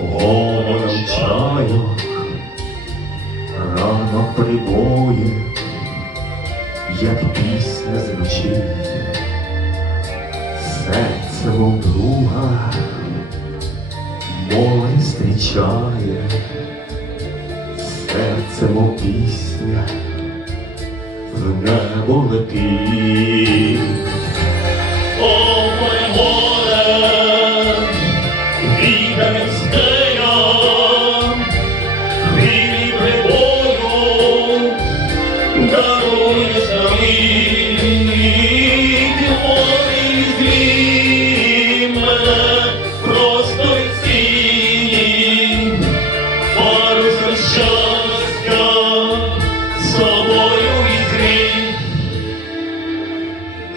Голий чайок рано прибоє, як пісня звучить, серце мов друга море зустрічає, серце мов пісня в небо летить.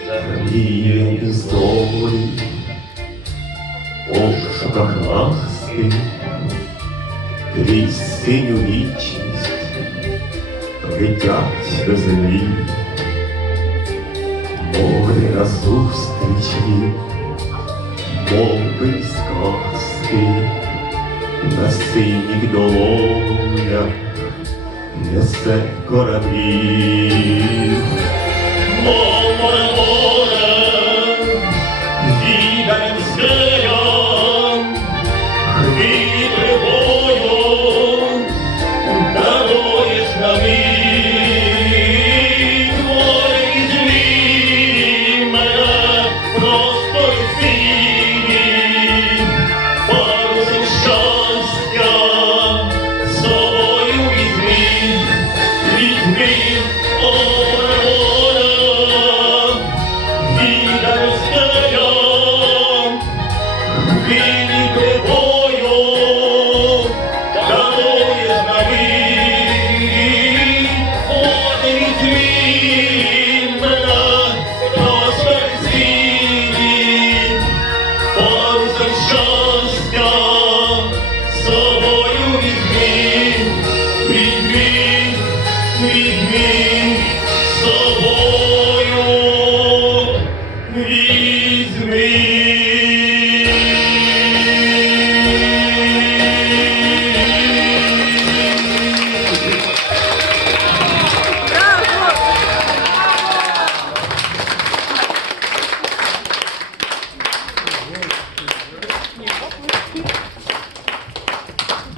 Загріє і у пошуках ласки, крізь синю вічність летять до землі, море назустріч їм, мов би з на синіх долонях несе кораблі.